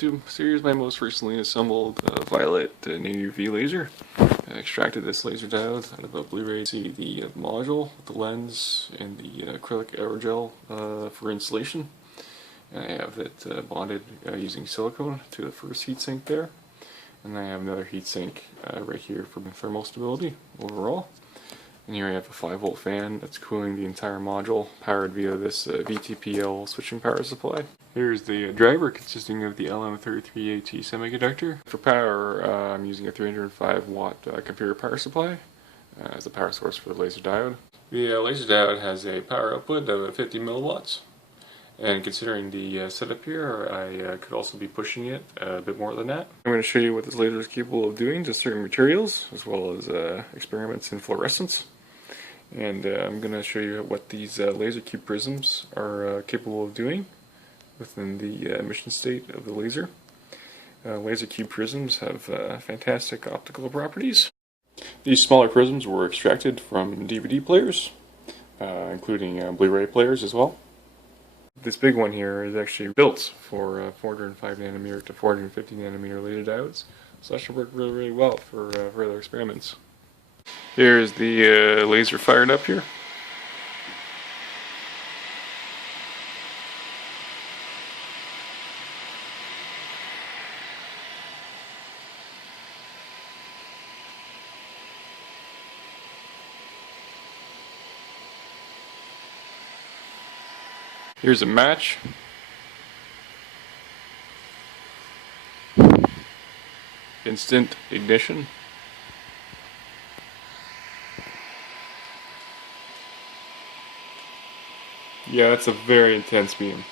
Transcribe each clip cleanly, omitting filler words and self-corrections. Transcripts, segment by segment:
So here's my most recently assembled violet near-UV laser. I extracted this laser diode out of a Blu-ray. See the module, the lens, and the acrylic aerogel for installation. And I have it bonded using silicone to the first heatsink there. And I have another heatsink right here for thermal stability overall. And here I have a 5-volt fan that's cooling the entire module, powered via this VTPL switching power supply. Here's the driver consisting of the LM33AT semiconductor. For power, I'm using a 305 watt computer power supply as the power source for the laser diode. The laser diode has a power output of 50 milliwatts. And considering the setup here, I could also be pushing it a bit more than that. I'm going to show you what this laser is capable of doing to certain materials, as well as experiments in fluorescence. And I'm going to show you what these laser cube prisms are capable of doing within the emission state of the laser. Laser cube prisms have fantastic optical properties. These smaller prisms were extracted from DVD players, including Blu-ray players as well. This big one here is actually built for 405 nanometer to 450 nanometer laser diodes, so that should work really, really well for further experiments. Here's the laser fired up here. Here's a match. Instant ignition. Yeah, that's a very intense beam.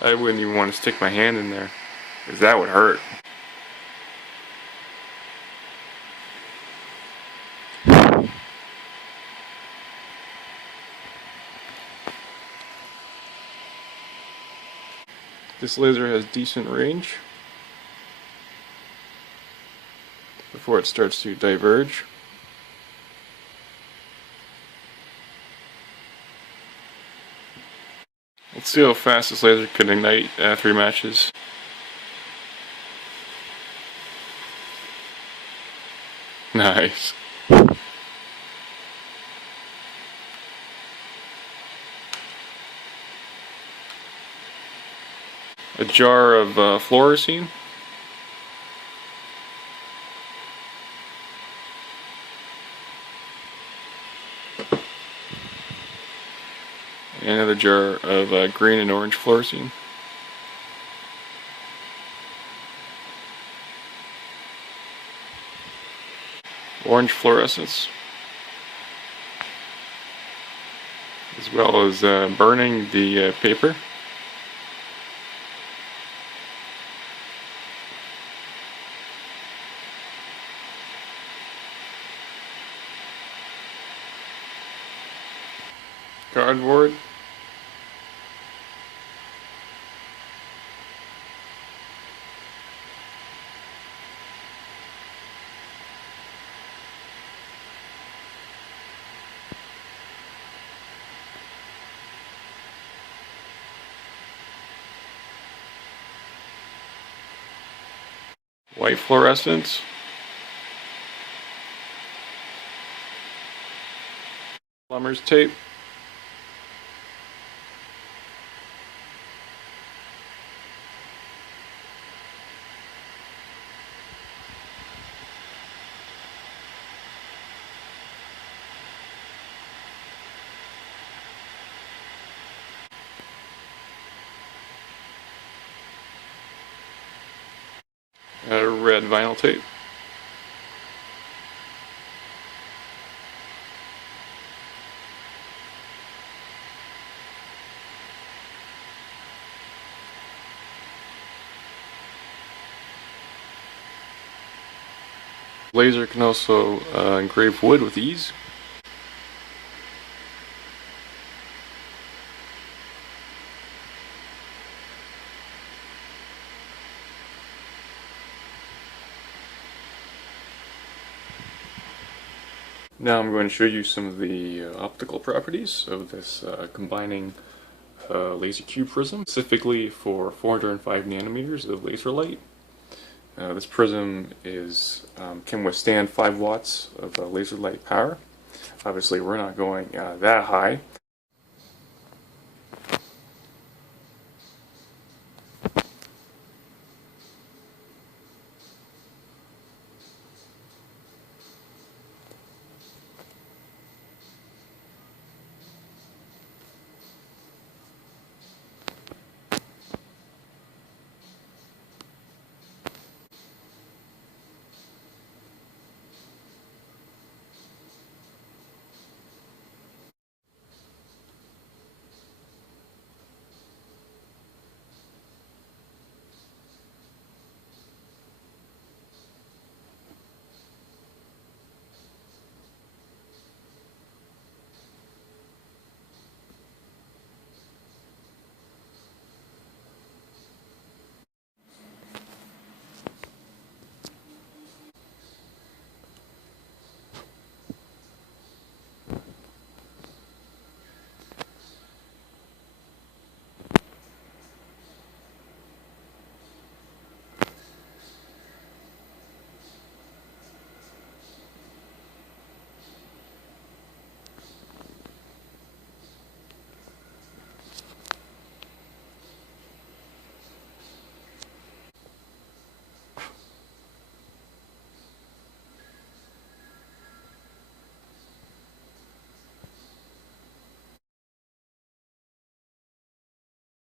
I wouldn't even want to stick my hand in there, because that would hurt. This laser has decent range before it starts to diverge. Let's see how fast this laser can ignite 3 matches. Nice. A jar of fluorescence. And another jar of green and orange fluorescence. Orange fluorescence. As well as burning the paper. Cardboard. White fluorescence. Plumber's tape. Red vinyl tape. Laser can also engrave wood with ease. Now I'm going to show you some of the optical properties of this combining laser cube prism, specifically for 405 nanometers of laser light. This prism can withstand 5 watts of laser light power. Obviously, we're not going that high.